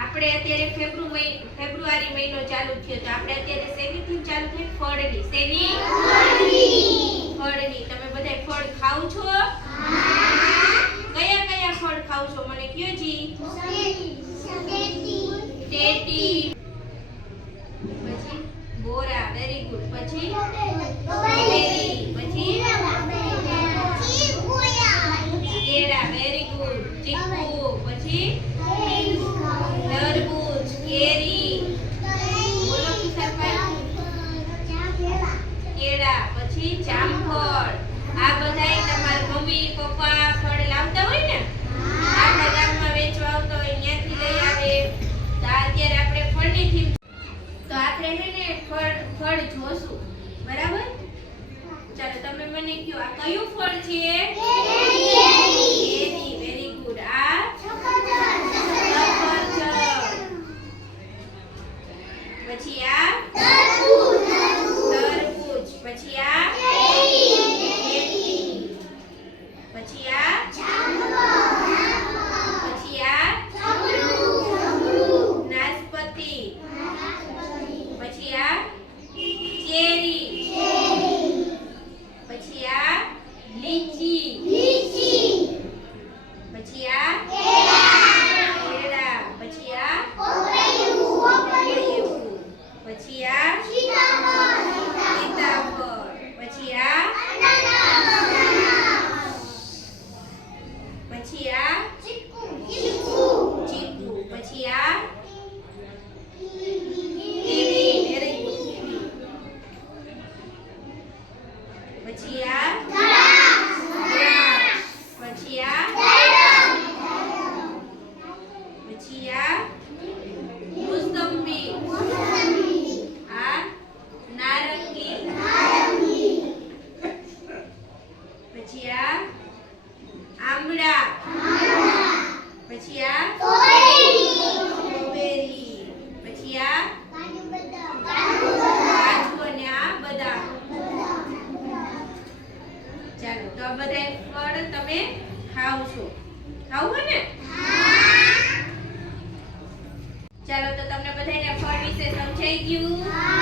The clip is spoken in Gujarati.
આપણે અત્યારે ફેબ્રુઆરી મહિનો ચાલુ થયો તો આપણે અત્યારે શેનીથી ચાલુ થઈ ફળની શેની ફળની તમે બધા ફળ ખાવ છો કયા કયા ફળ ખાવ છો મને કયો જી ટેટી પછી બોરા વેરી ગુડ પછી સ્ટ્રોબેરી પછી કેળા વેરી ગુડ ચીકુ પછી તરબૂચ કેરી બોલો કિશોરભાઈ કેળા પછી જામફળ આ બધાય તમારા મમ્મી પપ્પા ફળ લાવતા હોય ને આપણા ગામમાં વેચવા આવતા હોય ત્યાંથી લઈ આવે તો અત્યારે આપણે ફળની થીમ તો આપણે એને ફળ જોશું બરાબર ચાલો તમે મને કહો આ કયું ફળ છે કેરી વેરી ગુડ આ પછી આ તરબૂચ પછી આ કેરી પછી આ પછી આ નાશપતિ પછી આ ચેરી પછી આ લીચી પછી આ કેળા પછી આ પછી આ સીતાફળ પછી આ પછી આ ચીકુ પછી આ કીવી વેરી ગુડ કીવી પછી આ પછી આ પછી આ મોસંબી આ નારંગી પછી આ આમળા પછી આ સ્ટ્રોબેરી પછી આ કાજુ અને આ બદામ ચાલો તો આ બધા ફળ તમે ખાવ છો ખાવું ને ચાલો તો તમને બધાને ફળ વિશે સમજાઈ ગયું